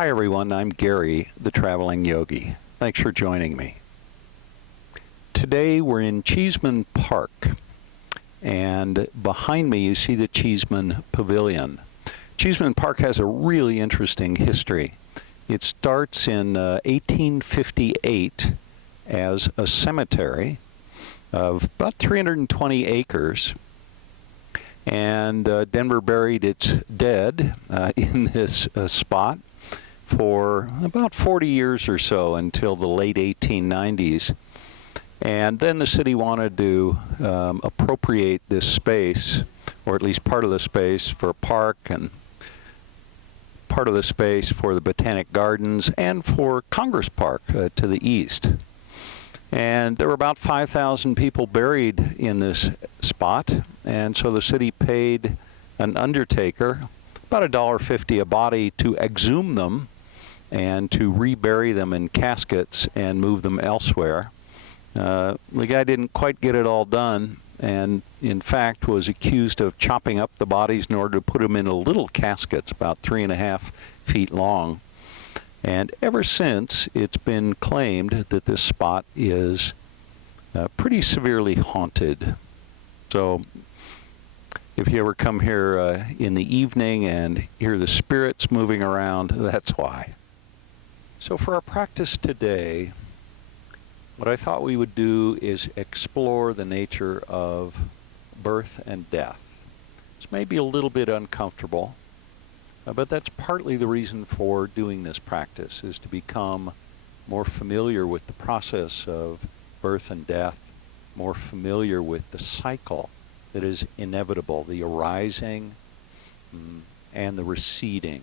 Hi everyone, I'm Gary, the Traveling Yogi. Thanks for joining me. Today we're in Cheesman Park, and behind me you see the Cheesman Pavilion. Cheesman Park has a really interesting history. It starts in 1858 as a cemetery of about 320 acres, and Denver buried its dead in this spot for about 40 years or so until the late 1890s. And then the city wanted to appropriate this space, or at least part of the space, for a park, and part of the space for the Botanic Gardens and for Congress Park to the east. And there were about 5,000 people buried in this spot, and so the city paid an undertaker about $1.50 a body to exhume them and to rebury them in caskets and move them elsewhere. The guy didn't quite get it all done, and in fact was accused of chopping up the bodies in order to put them in little caskets about 3.5 feet long. And ever since, it's been claimed that this spot is pretty severely haunted. So if you ever come here in the evening and hear the spirits moving around, that's why. So for our practice today, what I thought we would do is explore the nature of birth and death. This may be a little bit uncomfortable, but that's partly the reason for doing this practice, is to become more familiar with the process of birth and death, more familiar with the cycle that is inevitable, the arising and the receding,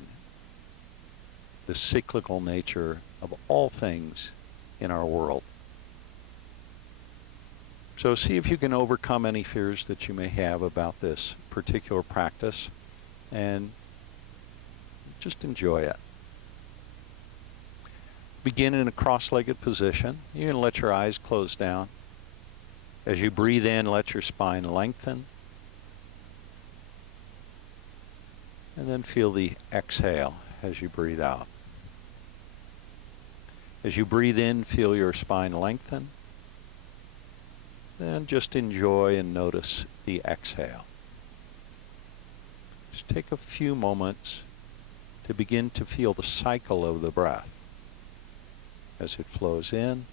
the cyclical nature of all things in our world. So see if you can overcome any fears that you may have about this particular practice, and just enjoy it. Begin in a cross-legged position. You can let your eyes close down. As you breathe in, let your spine lengthen. And then feel the exhale as you breathe out. As you breathe in, feel your spine lengthen. Then just enjoy and notice the exhale. Just take a few moments to begin to feel the cycle of the breath as it flows in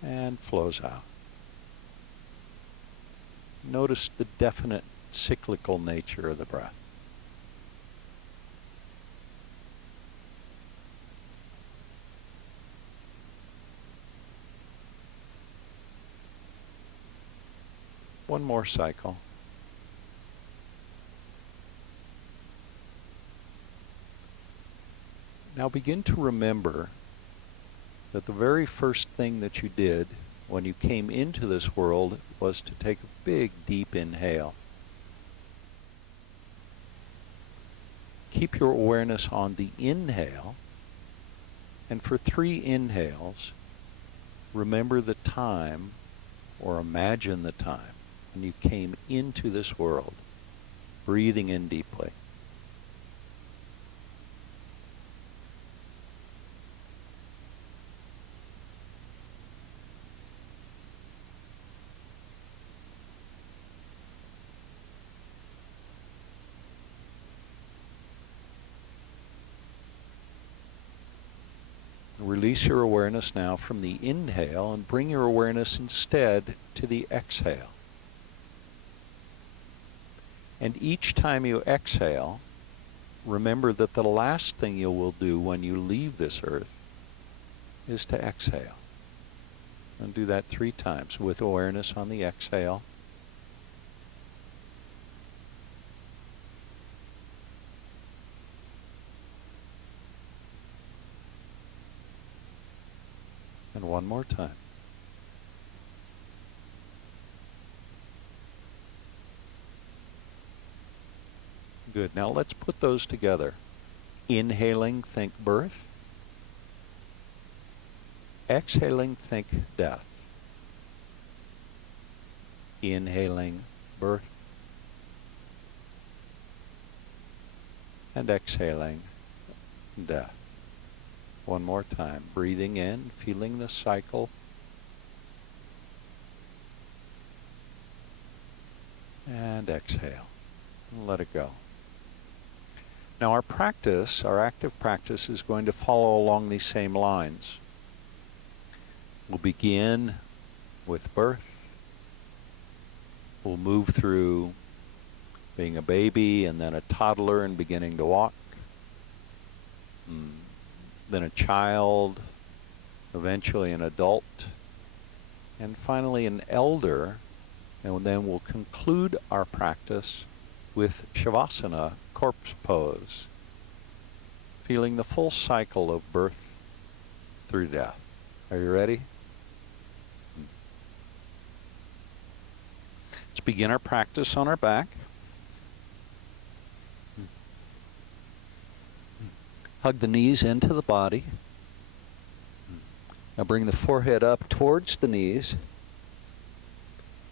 and flows out. Notice the definite cyclical nature of the breath. One more cycle. Now begin to remember that the very first thing that you did when you came into this world was to take a big, deep inhale. Keep your awareness on the inhale, and for 3 inhales, remember the time, or imagine the time, when you came into this world, breathing in deeply. Release your awareness now from the inhale and bring your awareness instead to the exhale. And each time you exhale, remember that the last thing you will do when you leave this earth is to exhale. And do that 3 times with awareness on the exhale. And one more time. Good. Now let's put those together. Inhaling, think birth. Exhaling, think death. Inhaling, birth. and exhaling, death. One more time. Breathing in, feeling the cycle. And exhale. And let it go. Now our practice, our active practice, is going to follow along these same lines. We'll begin with birth. We'll move through being a baby and then a toddler and beginning to walk. Then a child, eventually an adult, and finally an elder. And then we'll conclude our practice with Shavasana, corpse pose, feeling the full cycle of birth through death. Are you ready? Let's begin our practice on our back. Hug the knees into the body. Now bring the forehead up towards the knees.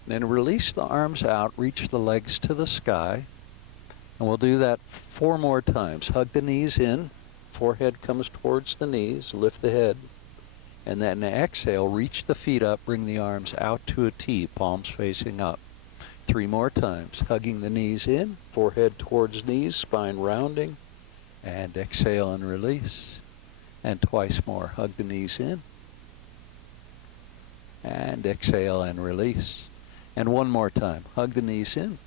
Then release the arms out, reach the legs to the sky. And we'll do that 4 more times. Hug the knees in, forehead comes towards the knees, lift the head. And then exhale, reach the feet up, bring the arms out to a T, palms facing up. 3 more times. Hugging the knees in, forehead towards knees, spine rounding. And exhale and release. And twice more. Hug the knees in. And exhale and release. And 1 more time. Hug the knees in.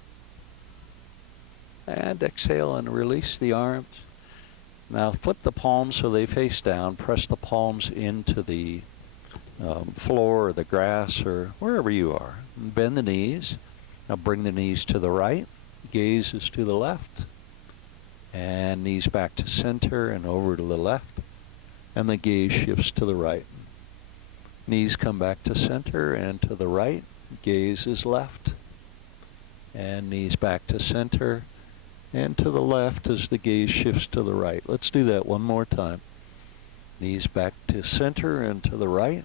And exhale and release the arms. Now flip the palms so they face down. Press the palms into the floor or the grass or wherever you are. Bend the knees. Now bring the knees to the right. Gaze is to the left. And knees back to center and over to the left. And the gaze shifts to the right. Knees come back to center and to the right. Gaze is left. And knees back to center and to the left as the gaze shifts to the right. Let's do that 1 more time. Knees back to center and to the right.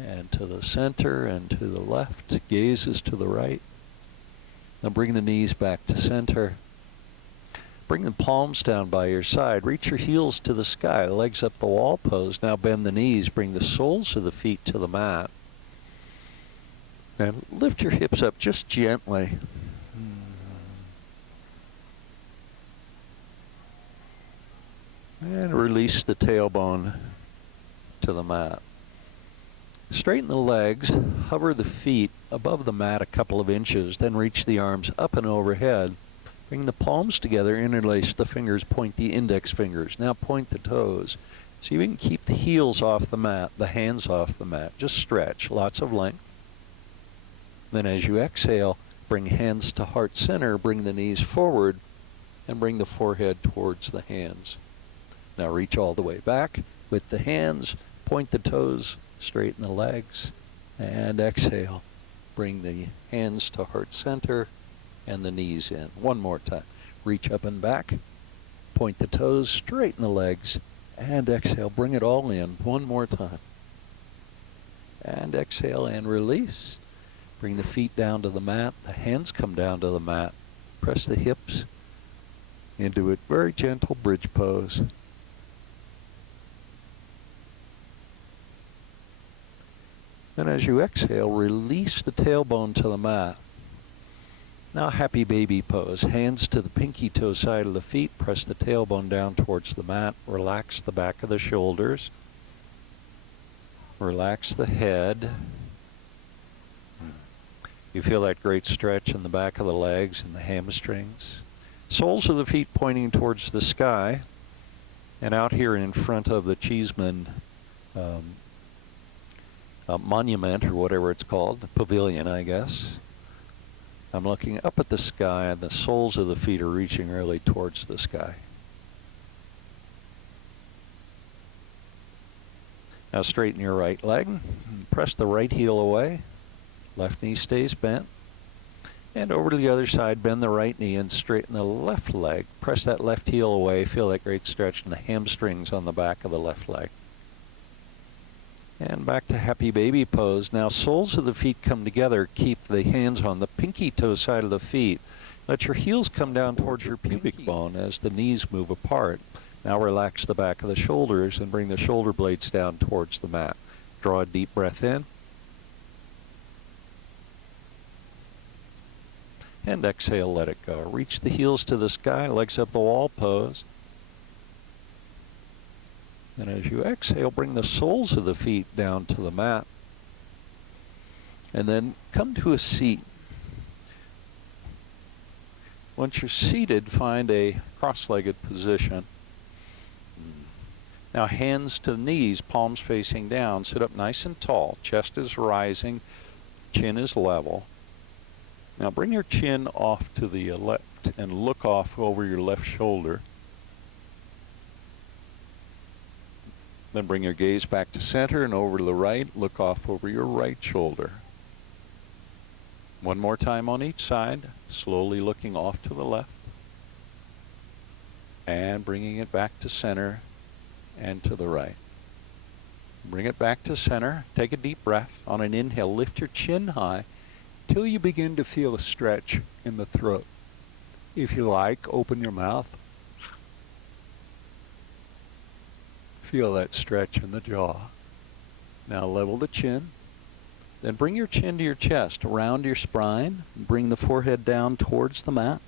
And to the center and to the left. Gaze is to the right. Now bring the knees back to center. Bring the palms down by your side. Reach your heels to the sky. Legs up the wall pose. Now bend the knees. Bring the soles of the feet to the mat. And lift your hips up just gently. And release the tailbone to the mat. Straighten the legs. Hover the feet above the mat a couple of inches. Then reach the arms up and overhead. Bring the palms together, interlace the fingers, point the index fingers. Now point the toes. So you can keep the heels off the mat, the hands off the mat. Just stretch, lots of length. Then as you exhale, bring hands to heart center, bring the knees forward, and bring the forehead towards the hands. Now reach all the way back with the hands, point the toes, straighten the legs, and exhale. Bring the hands to heart center and the knees in. 1 more time. Reach up and back, point the toes, straighten the legs, and exhale. Bring it all in. 1 more time. And exhale and release. Bring the feet down to the mat. The hands come down to the mat. Press the hips into a very gentle bridge pose. Then as you exhale, release the tailbone to the mat. Now happy baby pose. Hands to the pinky toe side of the feet. Press the tailbone down towards the mat. Relax the back of the shoulders. Relax the head. You feel that great stretch in the back of the legs and the hamstrings. Soles of the feet pointing towards the sky. And out here in front of the Cheesman monument, or whatever it's called, the pavilion, I guess. I'm looking up at the sky, and the soles of the feet are reaching really towards the sky. Now straighten your right leg. Press the right heel away. Left knee stays bent. And over to the other side, bend the right knee and straighten the left leg. Press that left heel away. Feel that great stretch in the hamstrings on the back of the left leg. And back to happy baby pose. Now soles of the feet come together. Keep the hands on the pinky toe side of the feet. Let your heels come down towards your pubic bone as the knees move apart. Now relax the back of the shoulders and bring the shoulder blades down towards the mat. Draw a deep breath in. And exhale, let it go. Reach the heels to the sky, legs up the wall pose. And as you exhale, bring the soles of the feet down to the mat. And then come to a seat. Once you're seated, find a cross-legged position. Now hands to the knees, palms facing down. Sit up nice and tall. Chest is rising, chin is level. Now bring your chin off to the left and look off over your left shoulder. Then bring your gaze back to center and over to the right. Look off over your right shoulder. One more time on each side, slowly looking off to the left. And bringing it back to center and to the right. Bring it back to center. Take a deep breath. On an inhale, lift your chin high till you begin to feel a stretch in the throat. If you like, open your mouth. Feel that stretch in the jaw. Now level the chin. Then bring your chin to your chest, around your spine. Bring the forehead down towards the mat.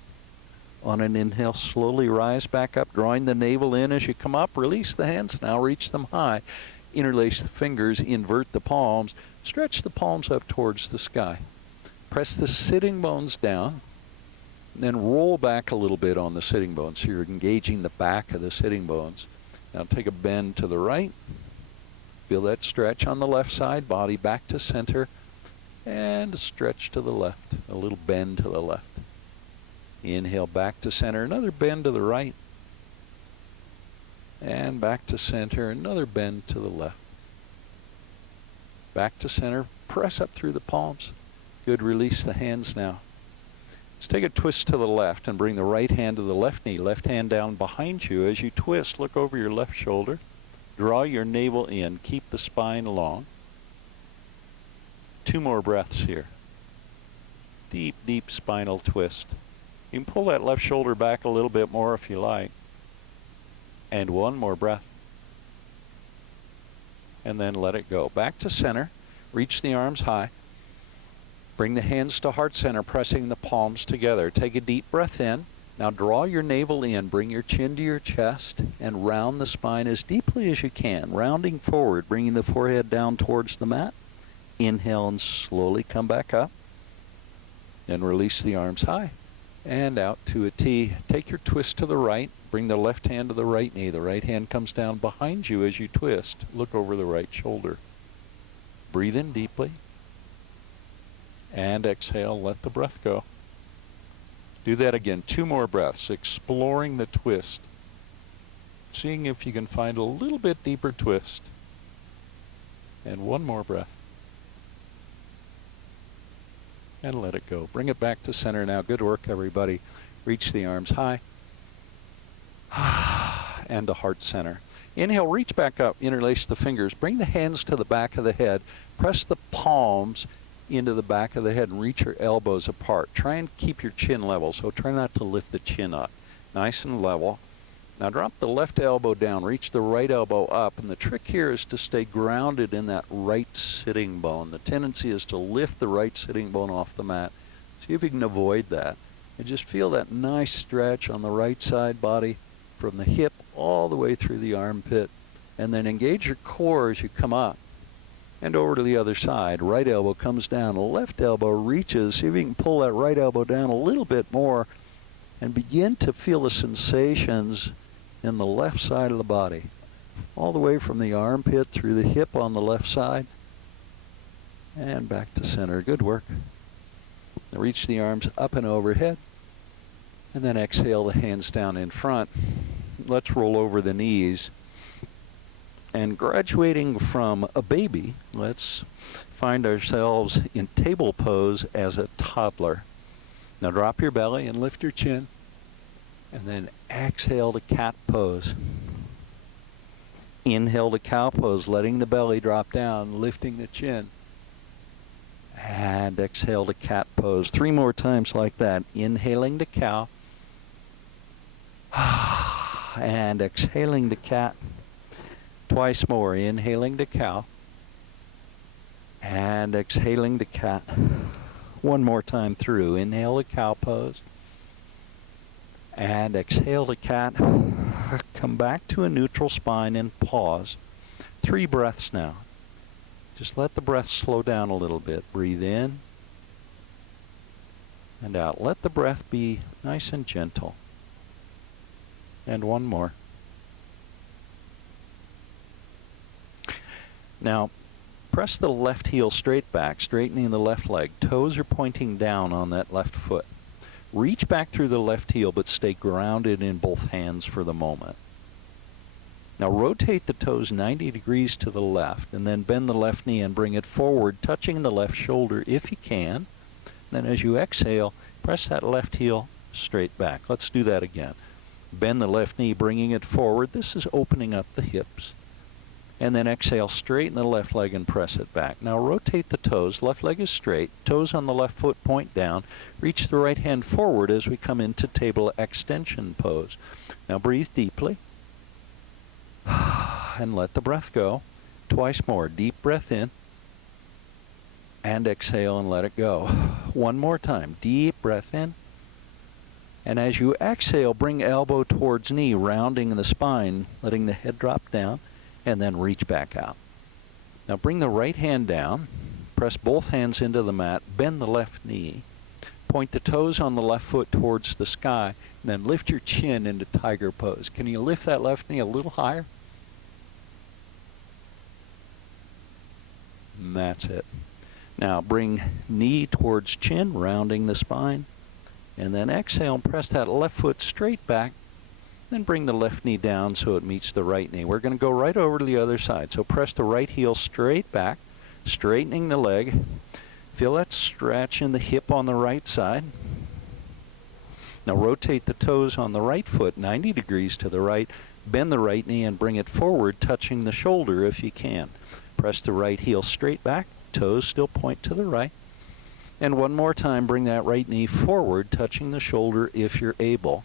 On an inhale, slowly rise back up, drawing the navel in as you come up. Release the hands. Now reach them high. Interlace the fingers, invert the palms. Stretch the palms up towards the sky. Press the sitting bones down. Then roll back a little bit on the sitting bones. So you're engaging the back of the sitting bones. Now take a bend to the right. Feel that stretch on the left side. Body back to center. And a stretch to the left. A little bend to the left. Inhale back to center. Another bend to the right. And back to center. Another bend to the left. Back to center. Press up through the palms. Good. Release the hands now. Let's take a twist to the left and bring the right hand to the left knee. Left hand down behind you. As you twist, look over your left shoulder. Draw your navel in. Keep the spine long. 2 more breaths here. Deep, deep spinal twist. You can pull that left shoulder back a little bit more if you like. And 1 more breath. And then let it go. Back to center. Reach the arms high. Bring the hands to heart center, pressing the palms together. Take a deep breath in. Now draw your navel in. Bring your chin to your chest and round the spine as deeply as you can. Rounding forward, bringing the forehead down towards the mat. Inhale and slowly come back up. Then release the arms high. And out to a T. Take your twist to the right. Bring the left hand to the right knee. The right hand comes down behind you as you twist. Look over the right shoulder. Breathe in deeply. And exhale, let the breath go. Do that again. 2 more breaths, exploring the twist. Seeing if you can find a little bit deeper twist. And 1 more breath. And let it go. Bring it back to center now. Good work, everybody. Reach the arms high. And to heart center. Inhale, reach back up, interlace the fingers. Bring the hands to the back of the head. Press the palms into the back of the head and reach your elbows apart. Try and keep your chin level, so try not to lift the chin up. Nice and level. Now drop the left elbow down, reach the right elbow up, and the trick here is to stay grounded in that right sitting bone. The tendency is to lift the right sitting bone off the mat. See if you can avoid that. And just feel that nice stretch on the right side body from the hip all the way through the armpit. And then engage your core as you come up. And over to the other side. Right elbow comes down, left elbow reaches. See if you can pull that right elbow down a little bit more and begin to feel the sensations in the left side of the body. All the way from the armpit through the hip on the left side. And back to center. Good work. Now reach the arms up and overhead. And then exhale the hands down in front. Let's roll over the knees. And graduating from a baby, let's find ourselves in table pose as a toddler. Now drop your belly and lift your chin. And then exhale to cat pose. Inhale to cow pose, letting the belly drop down, lifting the chin. And exhale to cat pose. 3 more times like that. Inhaling to cow. And exhaling to cat. Twice more. Inhaling to cow. And exhaling to cat. 1 more time through. Inhale to cow pose. And exhale to cat. Come back to a neutral spine and pause. 3 breaths now. Just let the breath slow down a little bit. Breathe in and out. Let the breath be nice and gentle. And 1 more. Now, press the left heel straight back, straightening the left leg. Toes are pointing down on that left foot. Reach back through the left heel, but stay grounded in both hands for the moment. Now rotate the toes 90 degrees to the left, and then bend the left knee and bring it forward, touching the left shoulder if you can. Then as you exhale, press that left heel straight back. Let's do that again. Bend the left knee, bringing it forward. This is opening up the hips. And then exhale, straighten the left leg and press it back. Now rotate the toes. Left leg is straight. Toes on the left foot point down. Reach the right hand forward as we come into table extension pose. Now breathe deeply. And let the breath go. Twice more. Deep breath in. And exhale and let it go. 1 more time. Deep breath in. And as you exhale, bring elbow towards knee, rounding the spine, letting the head drop down, and then reach back out. Now bring the right hand down. Press both hands into the mat. Bend the left knee. Point the toes on the left foot towards the sky, and then lift your chin into tiger pose. Can you lift that left knee a little higher? And that's it. Now bring knee towards chin, rounding the spine. And then exhale and press that left foot straight back. Then bring the left knee down so it meets the right knee. We're going to go right over to the other side. So press the right heel straight back, straightening the leg. Feel that stretch in the hip on the right side. Now rotate the toes on the right foot 90 degrees to the right. Bend the right knee and bring it forward, touching the shoulder if you can. Press the right heel straight back. Toes still point to the right. And 1 more time, bring that right knee forward, touching the shoulder if you're able.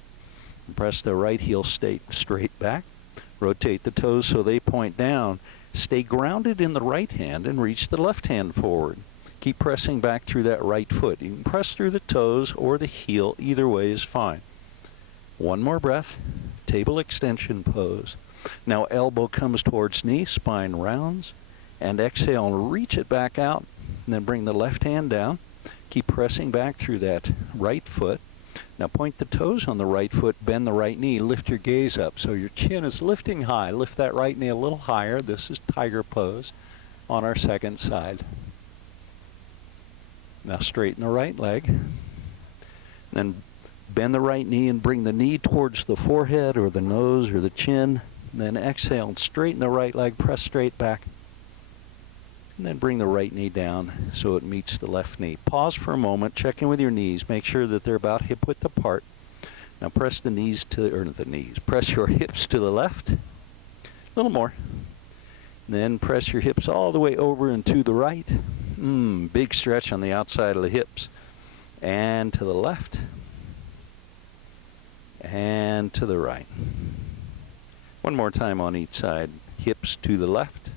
Press the right heel straight back. Rotate the toes so they point down. Stay grounded in the right hand and reach the left hand forward. Keep pressing back through that right foot. You can press through the toes or the heel. Either way is fine. 1 more breath. Table extension pose. Now elbow comes towards knee, spine rounds. And exhale and reach it back out. And then bring the left hand down. Keep pressing back through that right foot. Now point the toes on the right foot, bend the right knee, lift your gaze up so your chin is lifting high. Lift that right knee a little higher. This is tiger pose on our second side. Now straighten the right leg. Then bend the right knee and bring the knee towards the forehead or the nose or the chin. And then exhale and straighten the right leg, press straight back. And then bring the right knee down so it meets the left knee. Pause for a moment, check in with your knees. Make sure that they're about hip width apart. Now press the knees to, or the knees, press your hips to the left. A little more. And then press your hips all the way over and to the right. Big stretch on the outside of the hips. And to the left. And to the right. 1 more time on each side. Hips to the left.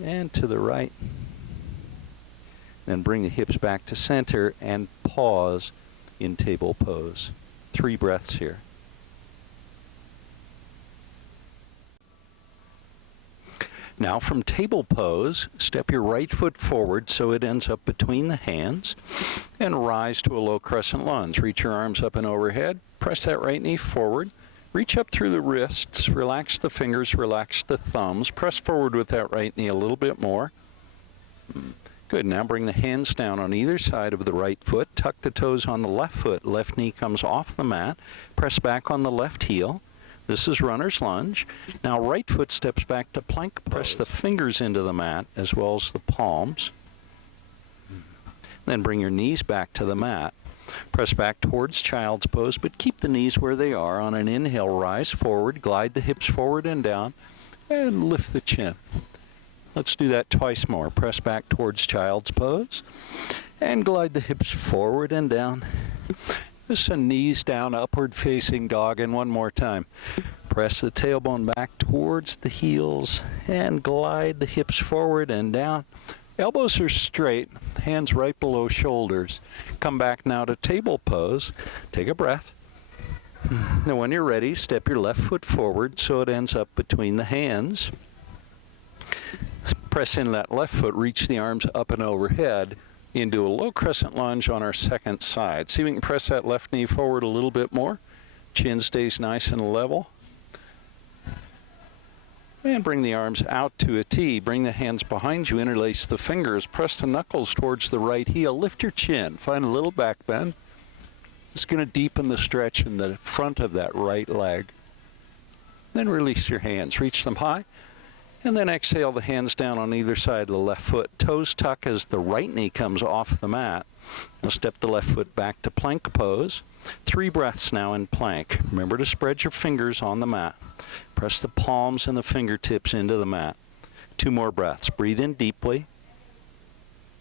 And to the right. Then bring the hips back to center and pause in table pose. 3 breaths here. Now from table pose, step your right foot forward so it ends up between the hands and rise to a low crescent lunge. Reach your arms up and overhead. Press that right knee forward. Reach up through the wrists, relax the fingers, relax the thumbs. Press forward with that right knee a little bit more. Good, now bring the hands down on either side of the right foot. Tuck the toes on the left foot. Left knee comes off the mat. Press back on the left heel. This is runner's lunge. Now right foot steps back to plank. Press the fingers into the mat as well as the palms. Then bring your knees back to the mat. Press back towards child's pose, but keep the knees where they are. On an inhale, rise forward, glide the hips forward and down, and lift the chin. Let's do that twice more. Press back towards child's pose and glide the hips forward and down. Just a knees down, upward facing dog, and one more time. Press the tailbone back towards the heels and glide the hips forward and down. Elbows are straight, hands right below shoulders. Come back now to table pose. Take a breath. Now when you're ready, step your left foot forward so it ends up between the hands. Press in that left foot, reach the arms up and overhead into a low crescent lunge on our second side. See if we can press that left knee forward a little bit more. Chin stays nice and level. And bring the arms out to a T. Bring the hands behind you, interlace the fingers, press the knuckles towards the right heel, lift your chin, find a little back bend. It's going to deepen the stretch in the front of that right leg. Then release your hands, reach them high, and then exhale the hands down on either side of the left foot. Toes tuck as the right knee comes off the mat. Now step the left foot back to plank pose. 3 breaths now in plank. Remember to spread your fingers on the mat. Press the palms and the fingertips into the mat. 2 more breaths. Breathe in deeply.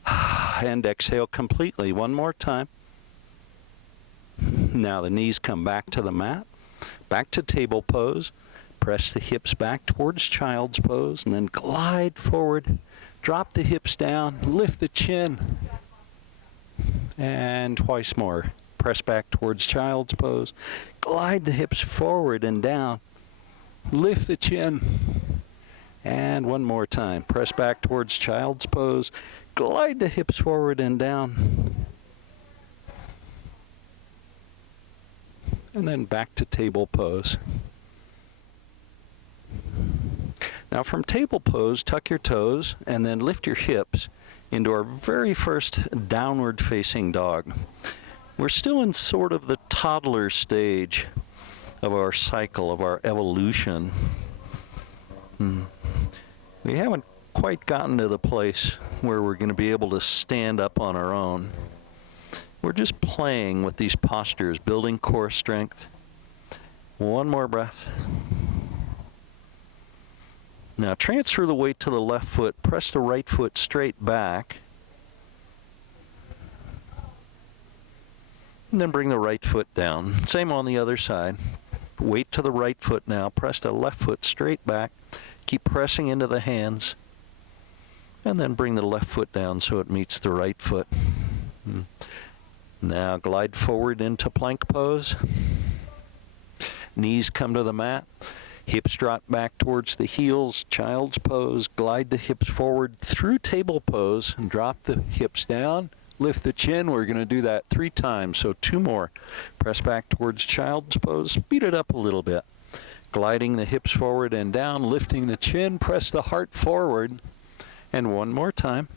And exhale completely. 1 more time. Now the knees come back to the mat. Back to table pose. Press the hips back towards child's pose and then glide forward. Drop the hips down. Lift the chin. And twice more. Press back towards child's pose. Glide the hips forward and down. Lift the chin. And 1 more time. Press back towards child's pose. Glide the hips forward and down. And then back to table pose. Now from table pose, tuck your toes and then lift your hips into our very first downward facing dog. We're still in sort of the toddler stage of our cycle, of our evolution. We haven't quite gotten to the place where we're going to be able to stand up on our own. We're just playing with these postures, building core strength. 1 more breath. Now transfer the weight to the left foot. Press the right foot straight back. And then bring the right foot down. Same on the other side. Weight to the right foot now. Press the left foot straight back. Keep pressing into the hands. And then bring the left foot down so it meets the right foot. Now glide forward into plank pose. Knees come to the mat. Hips drop back towards the heels. Child's pose. Glide the hips forward through table pose and drop the hips down. Lift the chin. We're going to do that 3 times, so 2 more. Press back towards child's pose. Speed it up a little bit. Gliding the hips forward and down, lifting the chin. Press the heart forward. And 1 more time.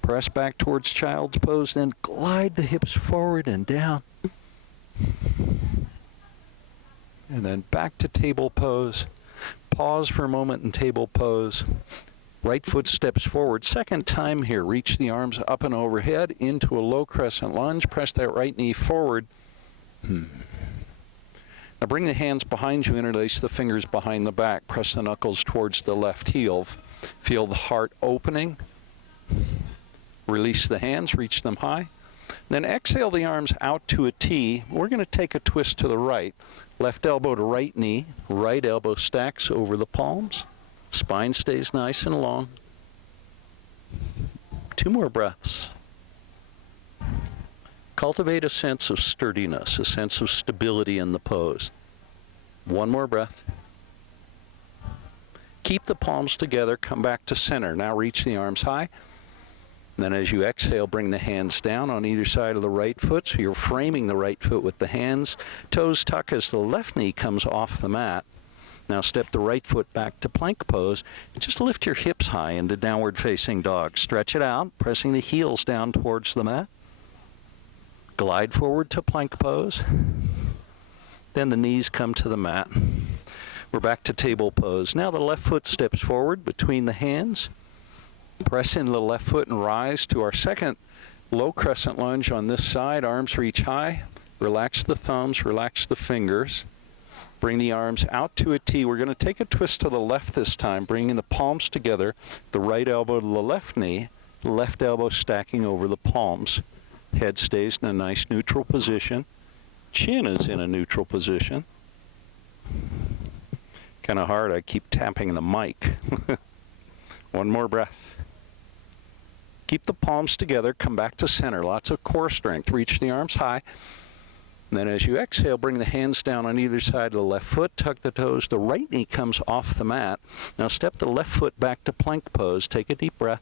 Press back towards child's pose, then glide the hips forward and down. And then back to table pose. Pause for a moment in table pose. Right foot steps forward. Second time here. Reach the arms up and overhead into a low crescent lunge. Press that right knee forward. Now bring the hands behind you. Interlace the fingers behind the back. Press the knuckles towards the left heel. Feel the heart opening. Release the hands. Reach them high. Then exhale the arms out to a T. We're going to take a twist to the right. Left elbow to right knee. Right elbow stacks over the palms. Spine stays nice and long. 2 more breaths. Cultivate a sense of sturdiness, a sense of stability in the pose. 1 more breath. Keep the palms together. Come back to center. Now reach the arms high. Then as you exhale, bring the hands down on either side of the right foot. So you're framing the right foot with the hands. Toes tuck as the left knee comes off the mat. Now step the right foot back to plank pose. And just lift your hips high into downward facing dog. Stretch it out, pressing the heels down towards the mat. Glide forward to plank pose. Then the knees come to the mat. We're back to table pose. Now the left foot steps forward between the hands. Press in the left foot and rise to our second low crescent lunge on this side. Arms reach high. Relax the thumbs, relax the fingers. Bring the arms out to a T. We're going to take a twist to the left this time, bringing the palms together, the right elbow to the left knee, left elbow stacking over the palms. Head stays in a nice neutral position. Chin is in a neutral position. Kind of hard, I keep tapping the mic. One more breath. Keep the palms together, come back to center. Lots of core strength. Reach the arms high. And then as you exhale, bring the hands down on either side of the left foot, tuck the toes. The right knee comes off the mat. Now step the left foot back to plank pose. Take a deep breath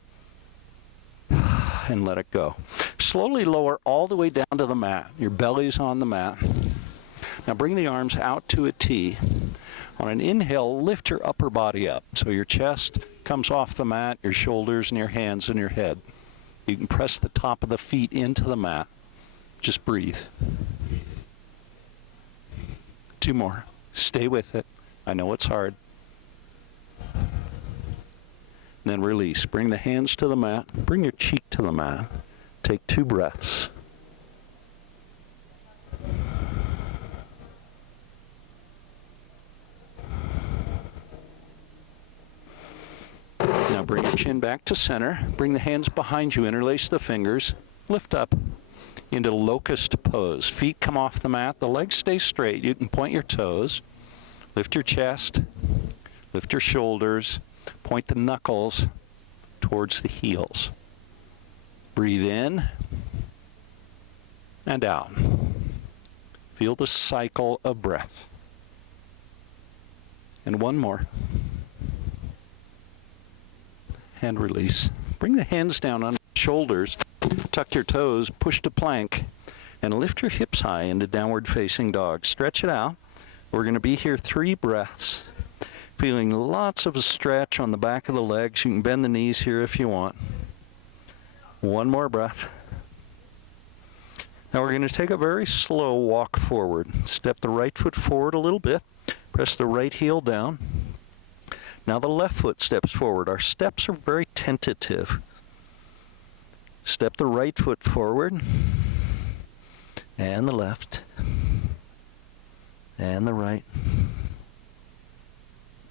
and let it go. Slowly lower all the way down to the mat. Your belly's on the mat. Now bring the arms out to a T. On an inhale, lift your upper body up. So your chest comes off the mat, your shoulders and your hands and your head. You can press the top of the feet into the mat. Just breathe. 2 more. Stay with it. I know it's hard. Then release. Bring the hands to the mat. Bring your cheek to the mat. Take 2 breaths. Now bring your chin back to center. Bring the hands behind you. Interlace the fingers. Lift up into locust pose. Feet come off the mat. The legs stay straight. You can point your toes. Lift your chest. Lift your shoulders. Point the knuckles towards the heels. Breathe in and out. Feel the cycle of breath. And one more. And release. Bring the hands down on the shoulders. Tuck your toes, push to plank, and lift your hips high into downward facing dog. Stretch it out. We're going to be here 3 breaths. Feeling lots of a stretch on the back of the legs. You can bend the knees here if you want. 1 more breath. Now we're going to take a very slow walk forward. Step the right foot forward a little bit. Press the right heel down. Now the left foot steps forward. Our steps are very tentative. Step the right foot forward, and the left, and the right,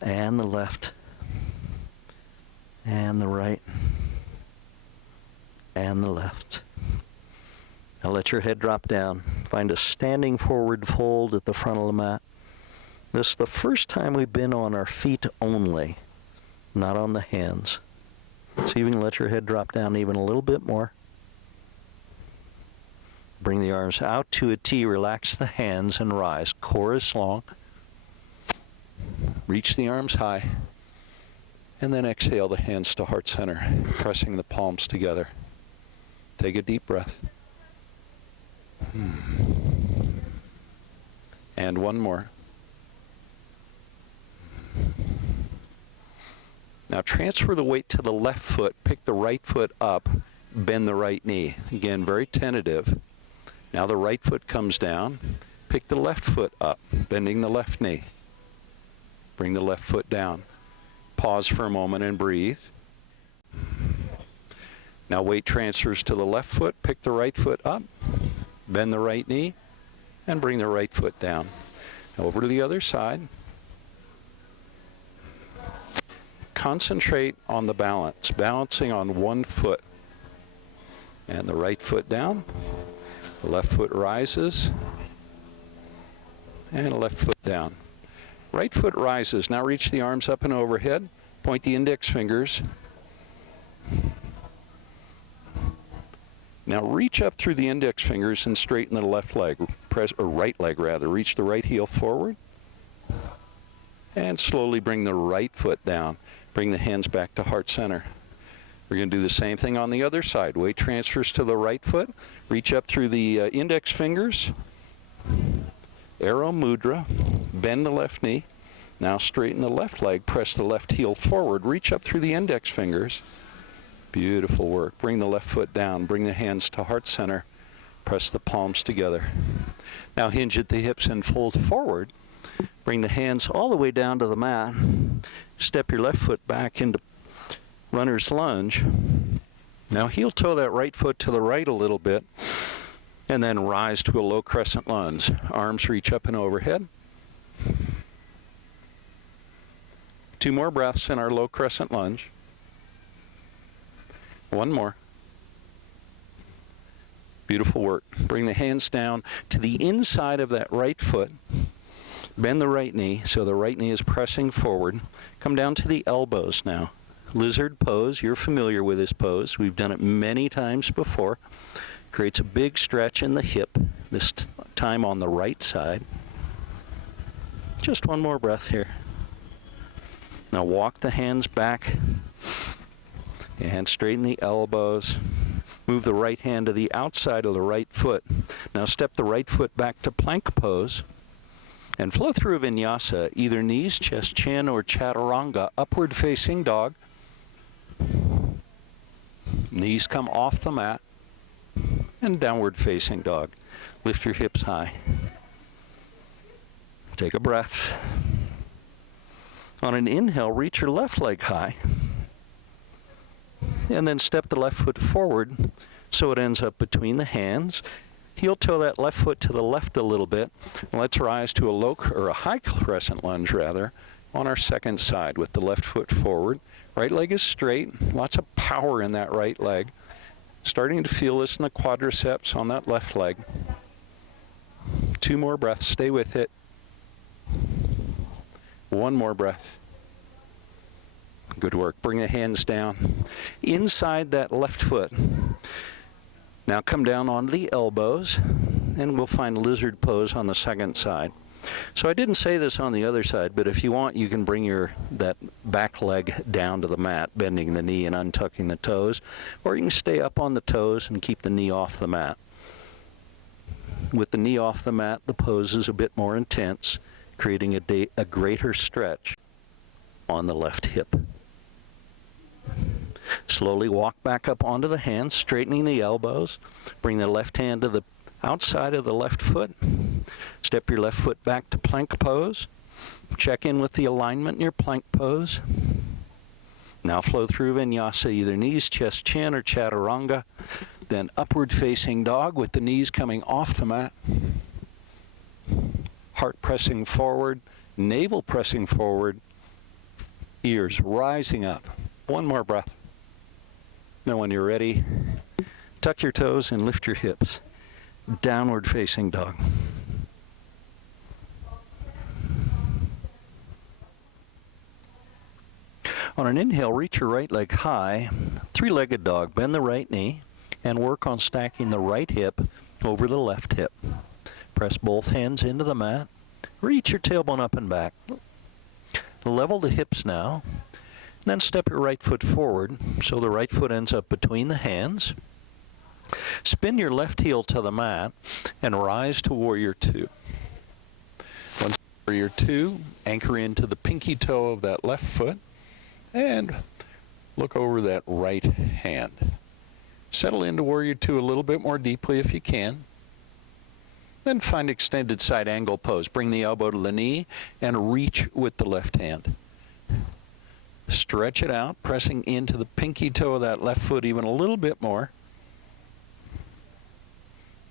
and the left, and the right, and the left. Now let your head drop down. Find a standing forward fold at the front of the mat. This is the first time we've been on our feet only, not on the hands. So you can let your head drop down even a little bit more. Bring the arms out to a T. Relax the hands and rise. Core is long. Reach the arms high. And then exhale the hands to heart center, pressing the palms together. Take a deep breath. And one more. Now transfer the weight to the left foot, pick the right foot up, bend the right knee. Again, very tentative. Now the right foot comes down, pick the left foot up, bending the left knee. Bring the left foot down. Pause for a moment and breathe. Now weight transfers to the left foot, pick the right foot up, bend the right knee, and bring the right foot down. Now over to the other side. Concentrate on the balance, balancing on one foot. And the right foot down, the left foot rises, and the left foot down. Right foot rises. Now reach the arms up and overhead. Point the index fingers. Now reach up through the index fingers and straighten the left leg, or right leg rather. Reach the right heel forward. And slowly bring the right foot down. Bring the hands back to heart center. We're going to do the same thing on the other side. Weight transfers to the right foot. Reach up through the index fingers. Arrow mudra. Bend the left knee. Now straighten the left leg. Press the left heel forward. Reach up through the index fingers. Beautiful work. Bring the left foot down. Bring the hands to heart center. Press the palms together. Now hinge at the hips and fold forward. Bring the hands all the way down to the mat. Step your left foot back into runner's lunge. Now heel toe that right foot to the right a little bit, and then rise to a low crescent lunge. Arms reach up and overhead. 2 more breaths in our low crescent lunge. 1 more. Beautiful work. Bring the hands down to the inside of that right foot. Bend the right knee so the right knee is pressing forward. Come down to the elbows now. Lizard pose. You're familiar with this pose. We've done it many times before. Creates a big stretch in the hip, this time on the right side. Just 1 more breath here. Now walk the hands back and straighten the elbows. Move the right hand to the outside of the right foot. Now step the right foot back to plank pose and flow through vinyasa, either knees, chest, chin, or chaturanga, upward facing dog. Knees come off the mat and downward facing dog. Lift your hips high. Take a breath. On an inhale, reach your left leg high. And then step the left foot forward so it ends up between the hands. Heel toe that left foot to the left a little bit. Let's rise to a high crescent lunge rather, on our second side with the left foot forward. Right leg is straight. Lots of power in that right leg. Starting to feel this in the quadriceps on that left leg. 2 more breaths. Stay with it. 1 more breath. Good work. Bring the hands down inside that left foot. Now come down onto the elbows, and we'll find lizard pose on the second side. So I didn't say this on the other side, but if you want, you can bring that back leg down to the mat, bending the knee and untucking the toes, or you can stay up on the toes and keep the knee off the mat. With the knee off the mat, the pose is a bit more intense, creating a greater stretch on the left hip. Slowly walk back up onto the hands, straightening the elbows. Bring the left hand to the outside of the left foot. Step your left foot back to plank pose. Check in with the alignment in your plank pose. Now flow through vinyasa, either knees, chest, chin, or chaturanga. Then upward facing dog with the knees coming off the mat. Heart pressing forward, navel pressing forward, ears rising up. 1 more breath. Now when you're ready, tuck your toes and lift your hips. Downward facing dog. On an inhale, reach your right leg high, 3-legged dog. Bend the right knee and work on stacking the right hip over the left hip. Press both hands into the mat. Reach your tailbone up and back. Level the hips now. Then step your right foot forward so the right foot ends up between the hands. Spin your left heel to the mat and rise to Warrior 2. Once Warrior 2, anchor into the pinky toe of that left foot and look over that right hand. Settle into Warrior 2 a little bit more deeply if you can. Then find extended side angle pose. Bring the elbow to the knee and reach with the left hand. Stretch it out, pressing into the pinky toe of that left foot even a little bit more.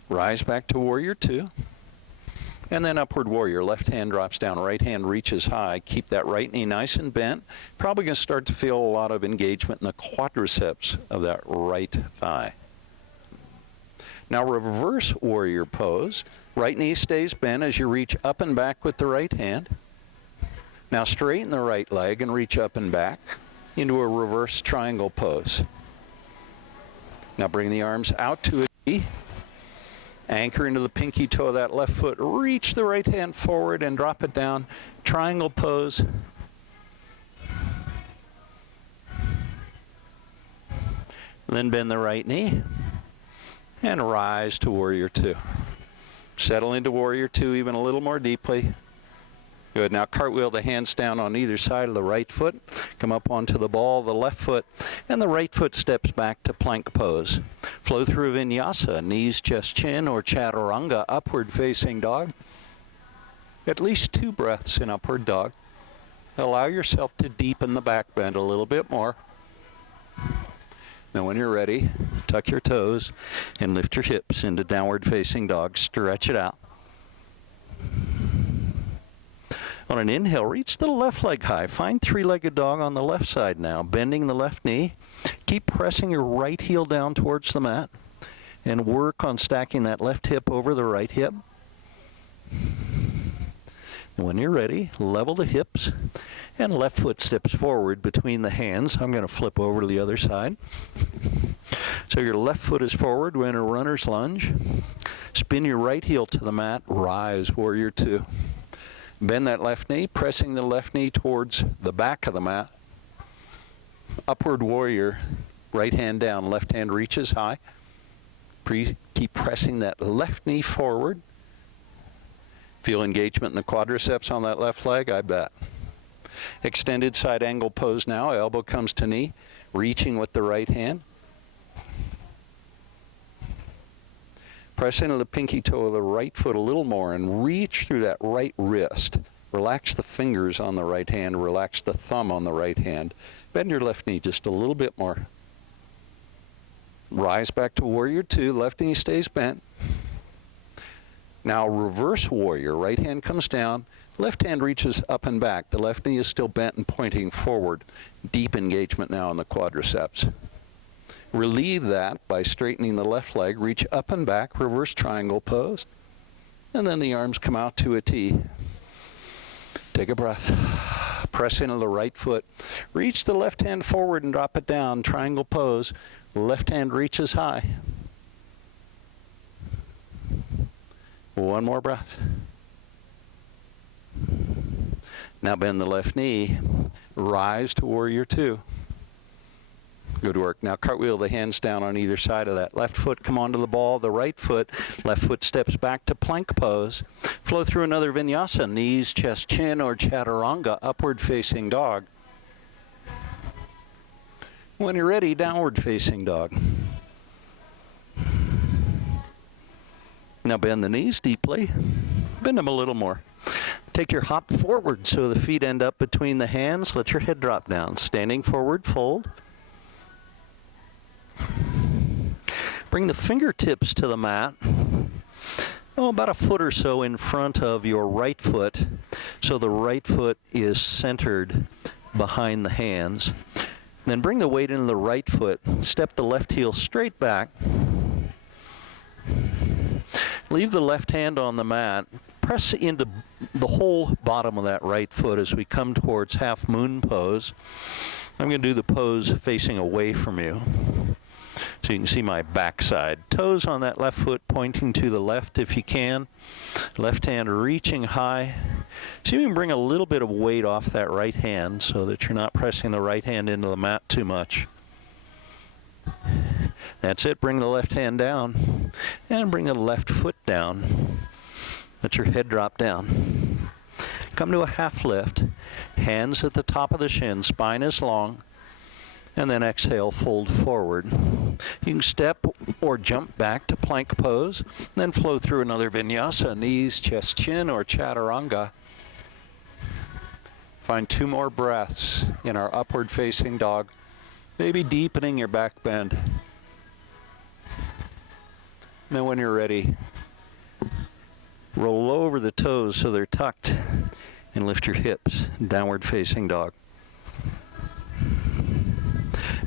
Rise back to Warrior 2. And then Upward Warrior. Left hand drops down, right hand reaches high. Keep that right knee nice and bent. Probably going to start to feel a lot of engagement in the quadriceps of that right thigh. Now reverse Warrior pose. Right knee stays bent as you reach up and back with the right hand. Now straighten the right leg and reach up and back into a reverse triangle pose. Now bring the arms out to a T. Anchor into the pinky toe of that left foot. Reach the right hand forward and drop it down. Triangle pose. Then bend the right knee and rise to Warrior 2. Settle into Warrior 2 even a little more deeply. Good. Now cartwheel the hands down on either side of the right foot. Come up onto the ball of the left foot, and the right foot steps back to plank pose. Flow through vinyasa, knees, chest, chin, or chaturanga, upward facing dog. At least 2 breaths in upward dog. Allow yourself to deepen the back bend a little bit more. Now when you're ready, tuck your toes and lift your hips into downward facing dog. Stretch it out. On an inhale, reach the left leg high. Find three-legged dog on the left side now, bending the left knee. Keep pressing your right heel down towards the mat and work on stacking that left hip over the right hip. And when you're ready, level the hips and left foot steps forward between the hands. I'm going to flip over to the other side. So your left foot is forward. We're in a runner's lunge. Spin your right heel to the mat. Rise, warrior two. Bend that left knee, pressing the left knee towards the back of the mat. Upward warrior, right hand down, left hand reaches high. Keep pressing that left knee forward. Feel engagement in the quadriceps on that left leg? I bet. Extended side angle pose now. Elbow comes to knee, reaching with the right hand. Press into the pinky toe of the right foot a little more and reach through that right wrist. Relax the fingers on the right hand. Relax the thumb on the right hand. Bend your left knee just a little bit more. Rise back to warrior two. Left knee stays bent. Now reverse warrior. Right hand comes down. Left hand reaches up and back. The left knee is still bent and pointing forward. Deep engagement now in the quadriceps. Relieve that by straightening the left leg. Reach up and back. Reverse triangle pose. And then the arms come out to a T. Take a breath. Press into the right foot. Reach the left hand forward and drop it down. Triangle pose. Left hand reaches high. One more breath. Now bend the left knee. Rise to warrior two. Good work. Now cartwheel the hands down on either side of that. Left foot come onto the ball, the right foot. Left foot steps back to plank pose. Flow through another vinyasa. Knees, chest, chin, or chaturanga, upward facing dog. When you're ready, downward facing dog. Now bend the knees deeply. Bend them a little more. Take your hop forward so the feet end up between the hands. Let your head drop down. Standing forward, fold. Bring the fingertips to the mat. About a foot or so in front of your right foot, so the right foot is centered behind the hands. Then bring the weight into the right foot. Step the left heel straight back. Leave the left hand on the mat. Press into the whole bottom of that right foot as we come towards half moon pose. I'm going to do the pose facing away from you, so you can see my backside. Toes on that left foot pointing to the left if you can. Left hand reaching high. So you can bring a little bit of weight off that right hand so that you're not pressing the right hand into the mat too much. That's it. Bring the left hand down and bring the left foot down. Let your head drop down. Come to a half lift. Hands at the top of the shin. Spine is long. And then exhale, fold forward. You can step or jump back to plank pose. Then flow through another vinyasa. Knees, chest, chin, or chaturanga. Find 2 more breaths in our upward facing dog. Maybe deepening your back bend. Then when you're ready, roll over the toes so they're tucked and lift your hips. Downward facing dog.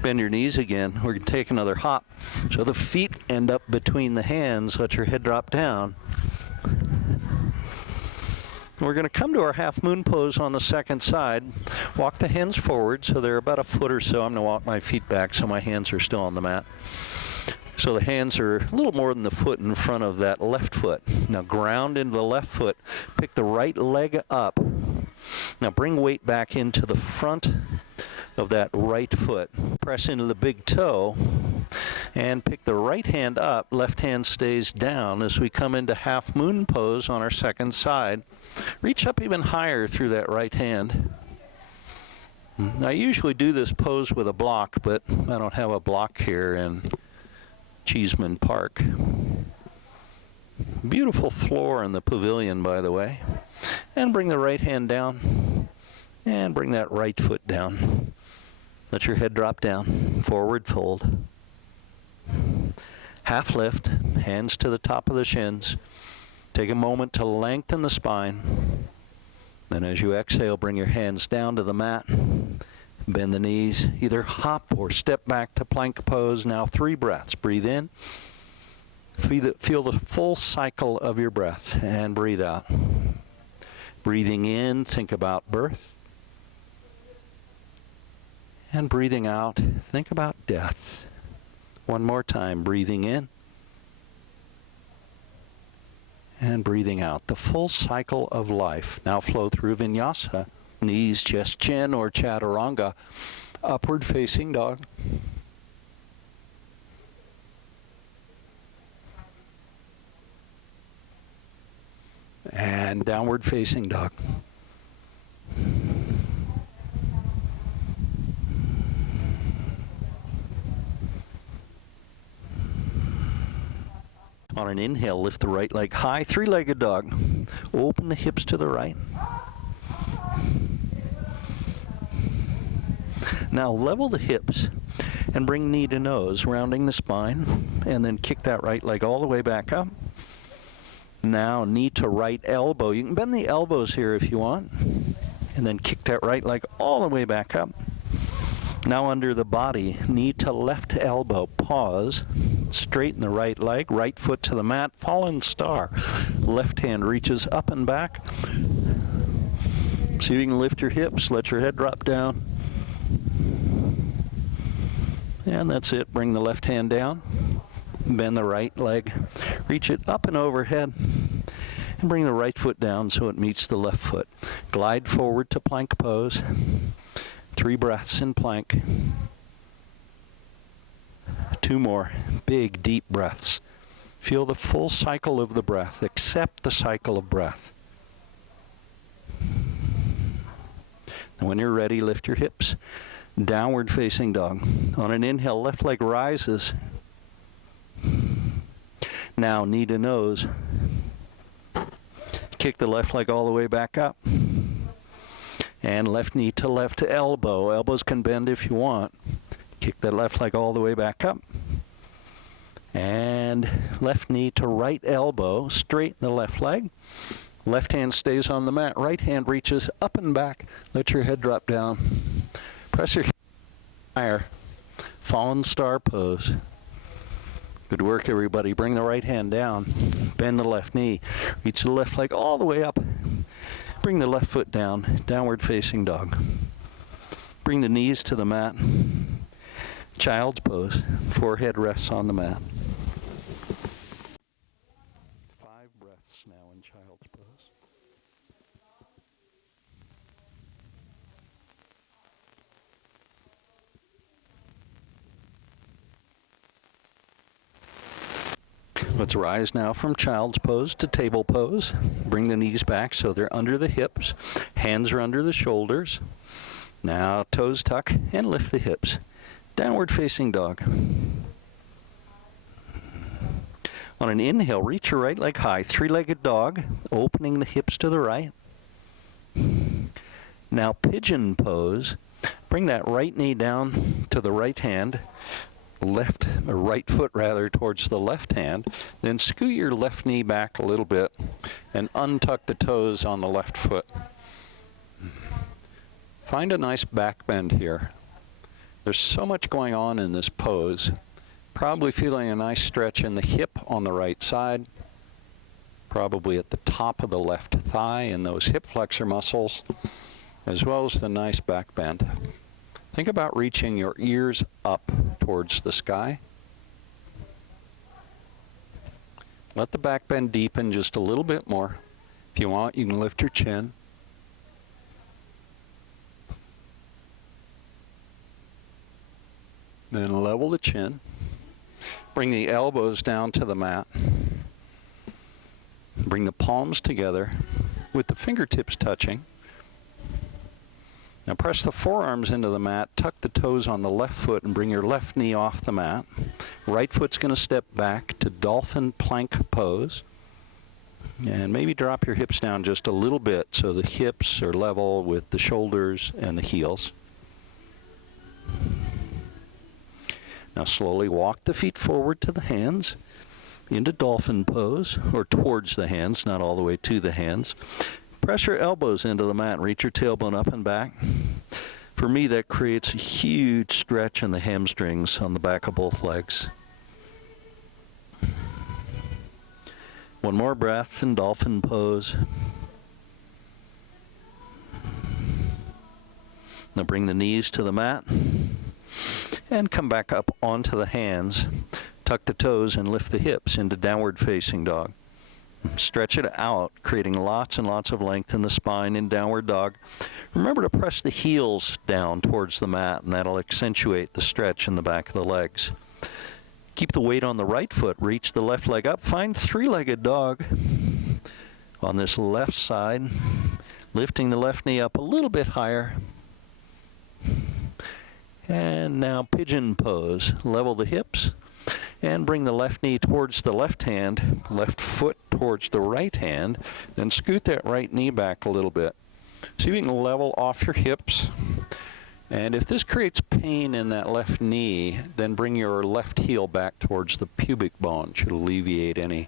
Bend your knees again. We're going to take another hop. So the feet end up between the hands. Let your head drop down. We're going to come to our half moon pose on the second side. Walk the hands forward so they're about a foot or so. I'm going to walk my feet back so my hands are still on the mat. So the hands are a little more than the foot in front of that left foot. Now ground into the left foot. Pick the right leg up. Now bring weight back into the front of that right foot. Press into the big toe and pick the right hand up. Left hand stays down as we come into half moon pose on our second side. Reach up even higher through that right hand. I usually do this pose with a block, but I don't have a block here in Cheesman Park. Beautiful floor in the pavilion, by the way. And bring the right hand down and bring that right foot down. Let your head drop down. Forward fold. Half lift. Hands to the top of the shins. Take a moment to lengthen the spine. Then as you exhale, bring your hands down to the mat. Bend the knees. Either hop or step back to plank pose. Now 3 breaths. Breathe in. Feel the full cycle of your breath. And breathe out. Breathing in, think about birth. And breathing out, think about death. One more time. Breathing in. And breathing out. The full cycle of life. Now flow through vinyasa. Knees, chest, chin, or chaturanga. Upward facing dog. And downward facing dog. On an inhale, lift the right leg high, 3-legged dog. Open the hips to the right. Now level the hips and bring knee to nose, rounding the spine, and then kick that right leg all the way back up. Now knee to right elbow. You can bend the elbows here if you want, and then kick that right leg all the way back up. Now under the body, knee to left elbow, pause, straighten the right leg, right foot to the mat, fallen star. Left hand reaches up and back. See if you can lift your hips, let your head drop down. And that's it. Bring the left hand down. Bend the right leg. Reach it up and overhead. And bring the right foot down so it meets the left foot. Glide forward to plank pose. 3 breaths in plank. 2 more. Big, deep breaths. Feel the full cycle of the breath. Accept the cycle of breath. And when you're ready, lift your hips. Downward facing dog. On an inhale, left leg rises. Now knee to nose. Kick the left leg all the way back up. And left knee to left elbow. Elbows can bend if you want. Kick that left leg all the way back up. And left knee to right elbow. Straighten the left leg. Left hand stays on the mat. Right hand reaches up and back. Let your head drop down. Press your higher. Fallen star pose. Good work, everybody. Bring the right hand down. Bend the left knee. Reach the left leg all the way up. Bring the left foot down. Downward facing dog. Bring the knees to the mat. Child's pose. Forehead rests on the mat. 5 breaths now in child's pose. Let's rise now from child's pose to table pose. Bring the knees back so they're under the hips. Hands are under the shoulders. Now toes tuck and lift the hips. Downward facing dog. On an inhale, reach your right leg high. 3-legged dog, opening the hips to the right. Now pigeon pose. Bring that right knee down to the right hand. Right foot rather towards the left hand, then scoot your left knee back a little bit and untuck the toes on the left foot. Find a nice back bend here. There's so much going on in this pose. Probably feeling a nice stretch in the hip on the right side, probably at the top of the left thigh in those hip flexor muscles, as well as the nice back bend. Think about reaching your ears up towards the sky. Let the back bend deepen just a little bit more. If you want, you can lift your chin. Then level the chin. Bring the elbows down to the mat. Bring the palms together with the fingertips touching. Now press the forearms into the mat, tuck the toes on the left foot, and bring your left knee off the mat. Right foot's going to step back to dolphin plank pose. And maybe drop your hips down just a little bit so the hips are level with the shoulders and the heels. Now slowly walk the feet forward to the hands into dolphin pose, or towards the hands, not all the way to the hands. Press your elbows into the mat. Reach your tailbone up and back. For me, that creates a huge stretch in the hamstrings on the back of both legs. One more breath in dolphin pose. Now bring the knees to the mat and come back up onto the hands. Tuck the toes and lift the hips into downward facing dog. Stretch it out, creating lots and lots of length in the spine in downward dog. Remember to press the heels down towards the mat, and that'll accentuate the stretch in the back of the legs. Keep the weight on the right foot. Reach the left leg up. Find three-legged dog on this left side, lifting the left knee up a little bit higher. And now pigeon pose. Level the hips and bring the left knee towards the left hand, left foot towards the right hand, then scoot that right knee back a little bit. See if you can level off your hips. And if this creates pain in that left knee, then bring your left heel back towards the pubic bone. It should alleviate any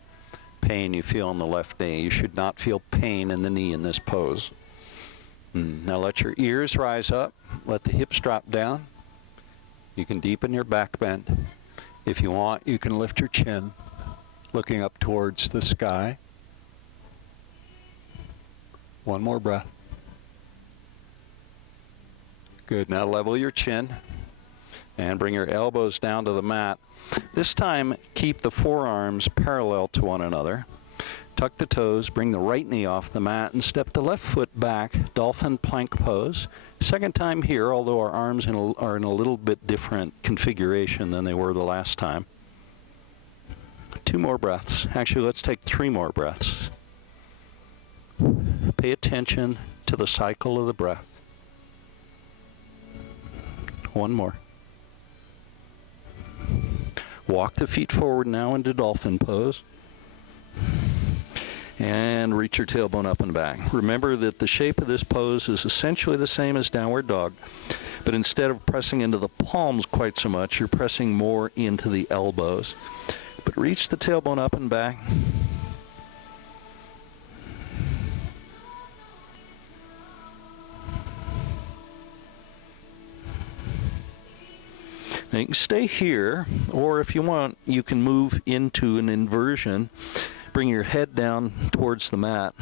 pain you feel in the left knee. You should not feel pain in the knee in this pose. Now let your ears rise up. Let the hips drop down. You can deepen your back bend. If you want, you can lift your chin, looking up towards the sky. One more breath. Good. Now level your chin and bring your elbows down to the mat. This time, keep the forearms parallel to one another. Tuck the toes, bring the right knee off the mat, and step the left foot back, dolphin plank pose. Second time here, although our arms are in a little bit different configuration than they were the last time. 2 more breaths. Actually, let's take 3 more breaths. Pay attention to the cycle of the breath. 1 more. Walk the feet forward now into dolphin pose. And reach your tailbone up and back. Remember that the shape of this pose is essentially the same as downward dog, but instead of pressing into the palms quite so much, you're pressing more into the elbows. But reach the tailbone up and back. Now you can stay here, or if you want, you can move into an inversion. Bring your head down towards the mat,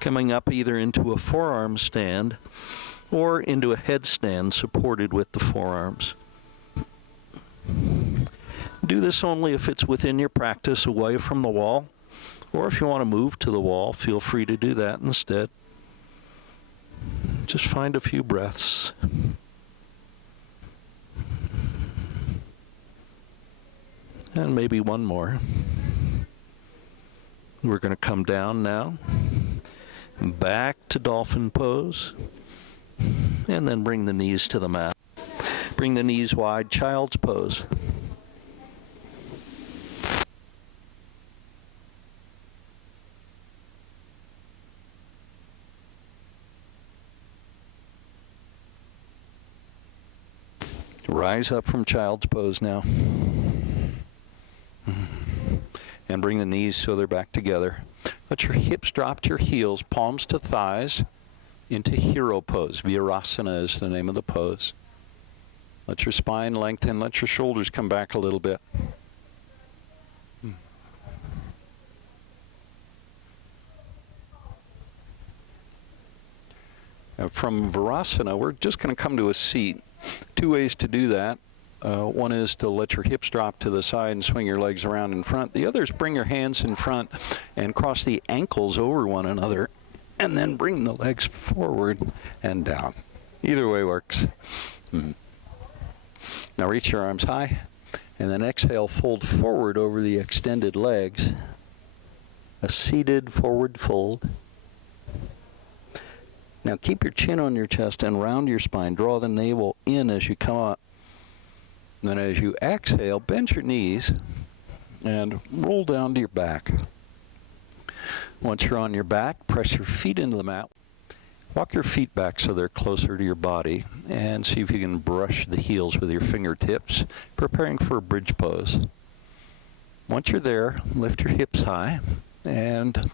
coming up either into a forearm stand or into a headstand supported with the forearms. Do this only if it's within your practice, away from the wall, or if you want to move to the wall, feel free to do that instead. Just find a few breaths. And maybe one more. We're going to come down now, back to dolphin pose, and then bring the knees to the mat. Bring the knees wide, child's pose. Rise up from child's pose now. And bring the knees so they're back together. Let your hips drop to your heels, palms to thighs, into hero pose. Virasana is the name of the pose. Let your spine lengthen. Let your shoulders come back a little bit. From Virasana, we're just going to come to a seat. 2 ways to do that. One is to let your hips drop to the side and swing your legs around in front. The other is bring your hands in front and cross the ankles over one another, and then bring the legs forward and down. Either way works. Now reach your arms high, and then exhale, fold forward over the extended legs. A seated forward fold. Now keep your chin on your chest and round your spine. Draw the navel in as you come up. And then as you exhale, bend your knees and roll down to your back. Once you're on your back, press your feet into the mat. Walk your feet back so they're closer to your body, and see if you can brush the heels with your fingertips, preparing for a bridge pose. Once you're there, lift your hips high and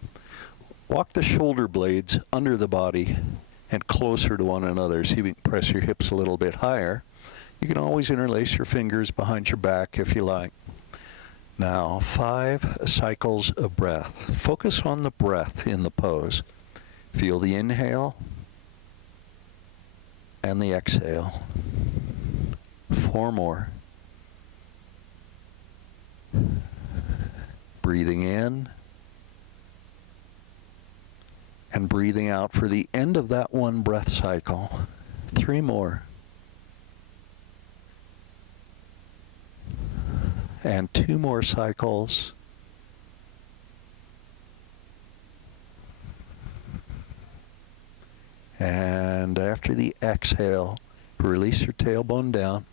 Walk the shoulder blades under the body and closer to one another, so you can press your hips a little bit higher. You can always interlace your fingers behind your back if you like. Now, 5 cycles of breath. Focus on the breath in the pose. Feel the inhale and the exhale. 4 more. Breathing in and breathing out for the end of that one breath cycle. 3 more. And 2 more cycles. And after the exhale, release your tailbone down.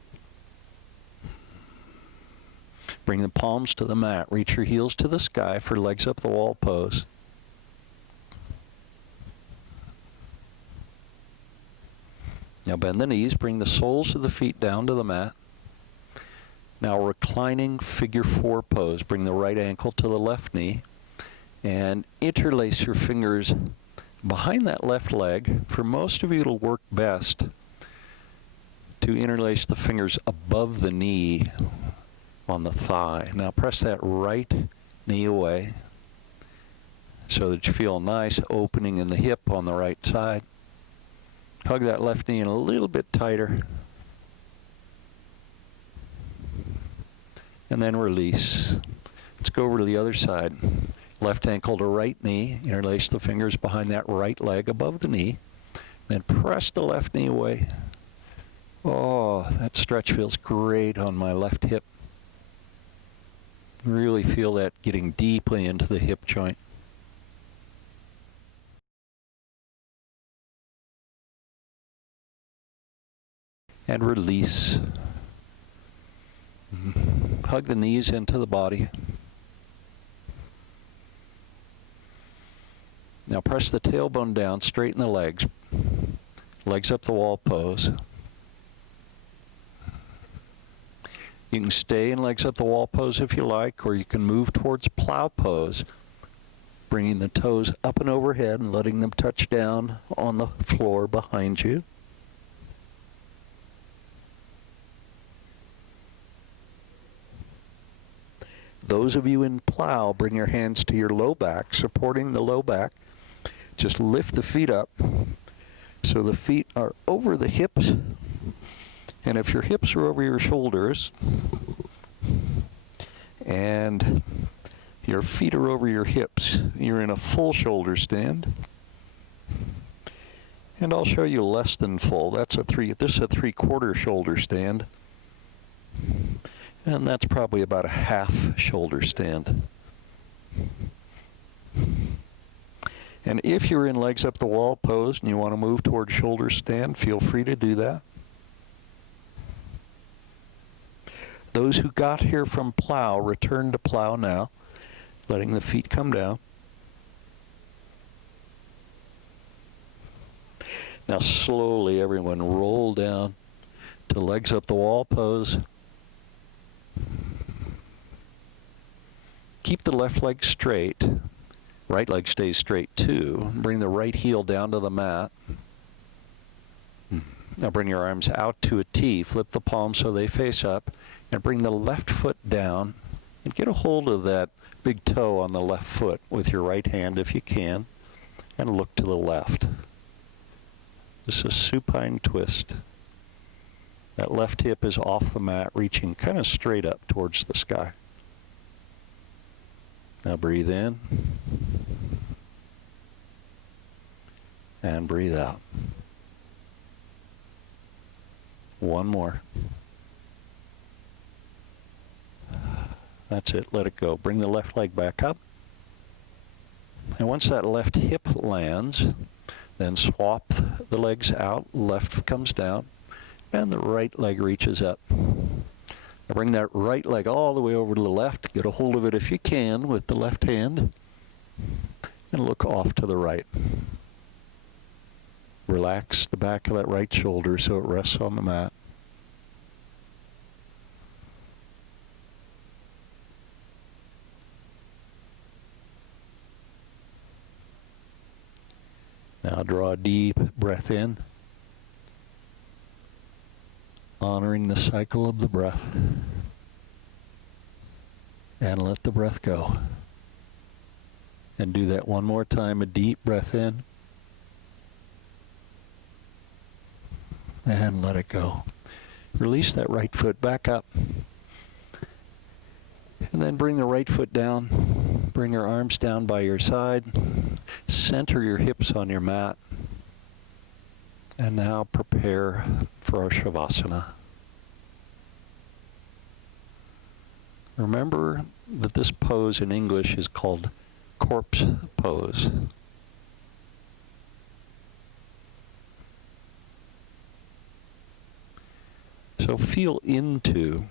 Bring the palms to the mat. Reach your heels to the sky for legs up the wall pose. Now bend the knees. Bring the soles of the feet down to the mat. Now reclining figure 4 pose. Bring the right ankle to the left knee and interlace your fingers behind that left leg. For most of you, it'll work best to interlace the fingers above the knee on the thigh. Now press that right knee away so that you feel a nice opening in the hip on the right side. Hug that left knee in a little bit tighter. And then release. Let's go over to the other side. Left ankle to right knee. Interlace the fingers behind that right leg above the knee. Then press the left knee away. Oh, that stretch feels great on my left hip. Really feel that getting deeply into the hip joint. And release. Hug the knees into the body. Now press the tailbone down, straighten the legs. Legs up the wall pose. You can stay in legs up the wall pose if you like, or you can move towards plow pose, bringing the toes up and overhead and letting them touch down on the floor behind you. Those of you in plow, bring your hands to your low back, supporting the low back. Just lift the feet up so the feet are over the hips. And if your hips are over your shoulders and your feet are over your hips, you're in a full shoulder stand. And I'll show you less than full. This is a 3/4 shoulder stand. And that's probably about a half shoulder stand. And if you're in legs up the wall pose and you want to move toward shoulder stand, feel free to do that. Those who got here from plow, return to plow now, letting the feet come down. Now slowly, everyone, roll down to legs up the wall pose. Keep the left leg straight. Right leg stays straight too. Bring the right heel down to the mat. Now bring your arms out to a T. Flip the palms so they face up. And bring the left foot down. And get a hold of that big toe on the left foot with your right hand if you can. And look to the left. This is supine twist. That left hip is off the mat, reaching kind of straight up towards the sky. Now breathe in. And breathe out. One more. That's it. Let it go. Bring the left leg back up. And once that left hip lands, then swap the legs out. Left comes down. And the right leg reaches up. Now bring that right leg all the way over to the left. Get a hold of it if you can with the left hand. And look off to the right. Relax the back of that right shoulder so it rests on the mat. Now draw a deep breath in, honoring the cycle of the breath, and let the breath go. And do that one more time, a deep breath in, and let it go. Release that right foot back up. And then bring the right foot down. Bring your arms down by your side. Center your hips on your mat. And now prepare for our Shavasana. Remember that this pose in English is called corpse pose. So feel into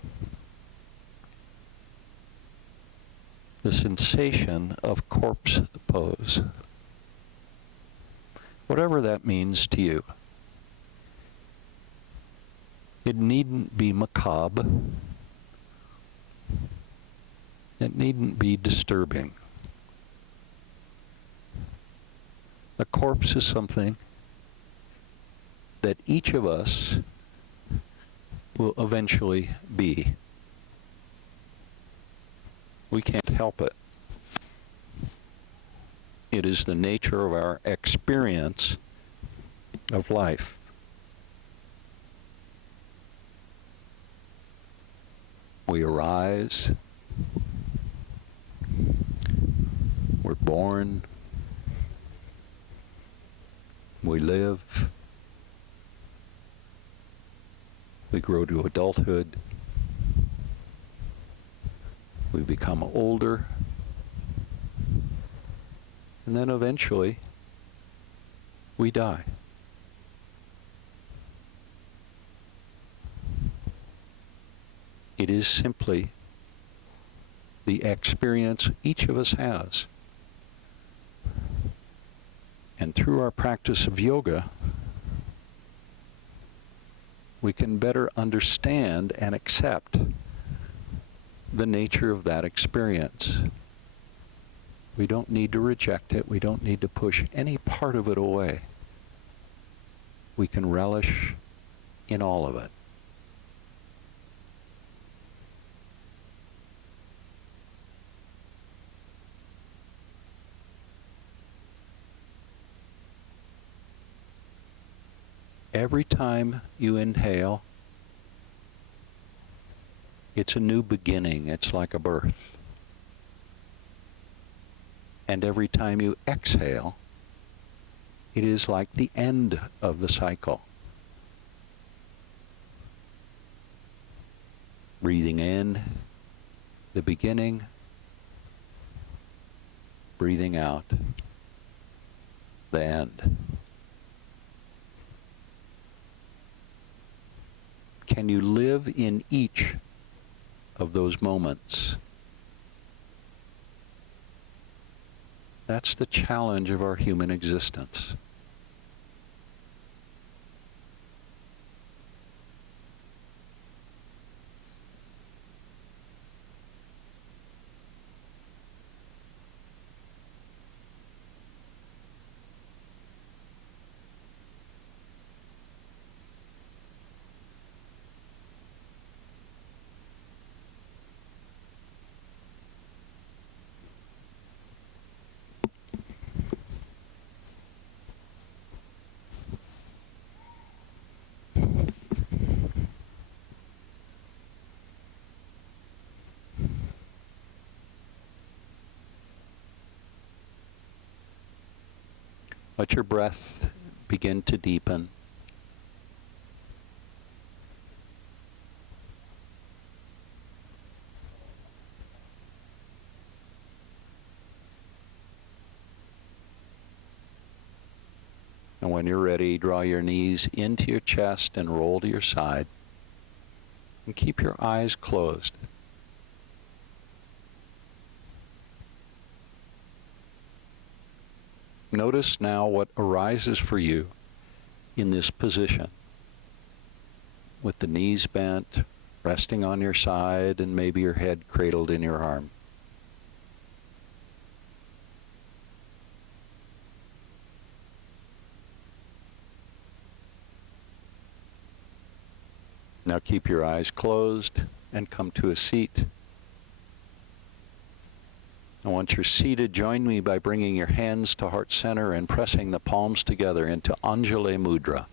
the sensation of corpse pose, whatever that means to you. It needn't be macabre. It needn't be disturbing. A corpse is something that each of us will eventually be. We can't help it. It is the nature of our experience of life. We arise, we're born, we live, we grow to adulthood, we become older, and then eventually we die. It is simply the experience each of us has. And through our practice of yoga, we can better understand and accept the nature of that experience. We don't need to reject it. We don't need to push any part of it away. We can relish in all of it. Every time you inhale, it's a new beginning. It's like a birth. And every time you exhale, it is like the end of the cycle. Breathing in, the beginning. Breathing out, the end. Can you live in each of those moments? That's the challenge of our human existence. Let your breath begin to deepen. And when you're ready, draw your knees into your chest and roll to your side. And keep your eyes closed. Notice now what arises for you in this position, with the knees bent, resting on your side, and maybe your head cradled in your arm. Now keep your eyes closed and come to a seat. And once you're seated, join me by bringing your hands to heart center and pressing the palms together into Anjali Mudra.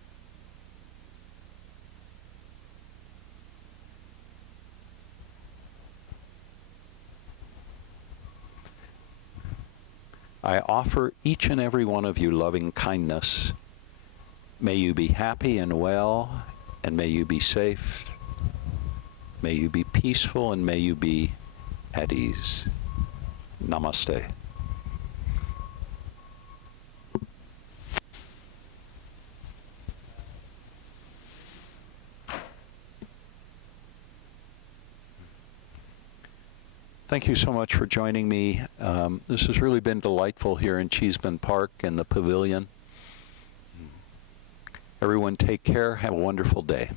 I offer each and every one of you loving kindness. May you be happy and well, and may you be safe. May you be peaceful, and may you be at ease. Namaste. Thank you so much for joining me. This has really been delightful here in Cheesman Park in the pavilion. Everyone take care. Have a wonderful day.